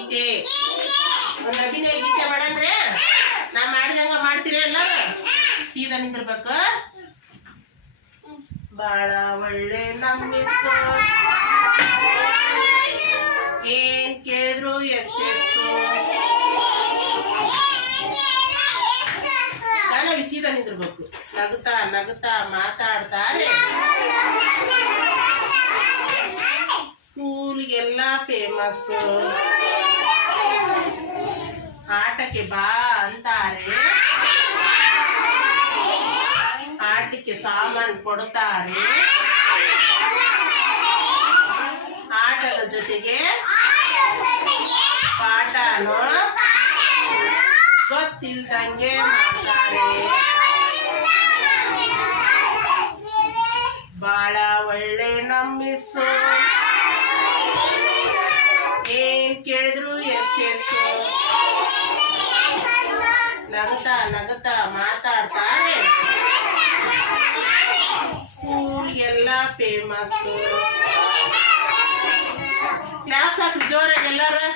ಗೀತೆ ಒಂದು ಅಭಿನಯ ಗೀತೆ ಮಾಡನ್ರಿ ನಾ ಮಾಡಿದಂಗ ಮಾಡ್ತೀರಿ ಎಲ್ಲರೂ ಸೀದಾ ನಿಂದಿರ್ಬೇಕು ಬಾಳ ಒಳ್ಳೆ ನಮ್ಮಿಸು ಏನ್ ಕೇಳಿದ್ರು ಎಸ್ ನಾವು ಸೀದಾ ನಿಂದಿರ್ಬೇಕು ನಗುತ್ತಾ ನಗುತ್ತಾ ಮಾತಾಡ್ತಾರೆ ಸ್ಕೂಲ್ಗೆಲ್ಲ ಫೇಮಸ್ ಆಟಕ್ಕೆ ಬಾ ಅಂತಾರೆ ಆಟಕ್ಕೆ ಸಾಮಾನು ಕೊಡ್ತಾರೆ ಆಟದ ಜೊತೆಗೆ ಪಾಠನೂ ಗೊತ್ತಿಲ್ದಂಗೆ ಮಾಡ್ತಾರೆ ಬಾಳ ಒಳ್ಳೆ ನಮ್ಮಿಸು ಏನ್ ಕೇಳಿದ್ರು ಎಸ್ ನಗುತ್ತಾ ನಗುತ್ತಾ ಮಾತಾಡ್ತಾರೆ ಸ್ಕೂಲ್ಗೆಲ್ಲ ಫೇಮಸ್ ಕ್ಲಾಸ್ ಹಾಕ್ರಿ ಜೋರಾಗಿ ಎಲ್ಲರೂ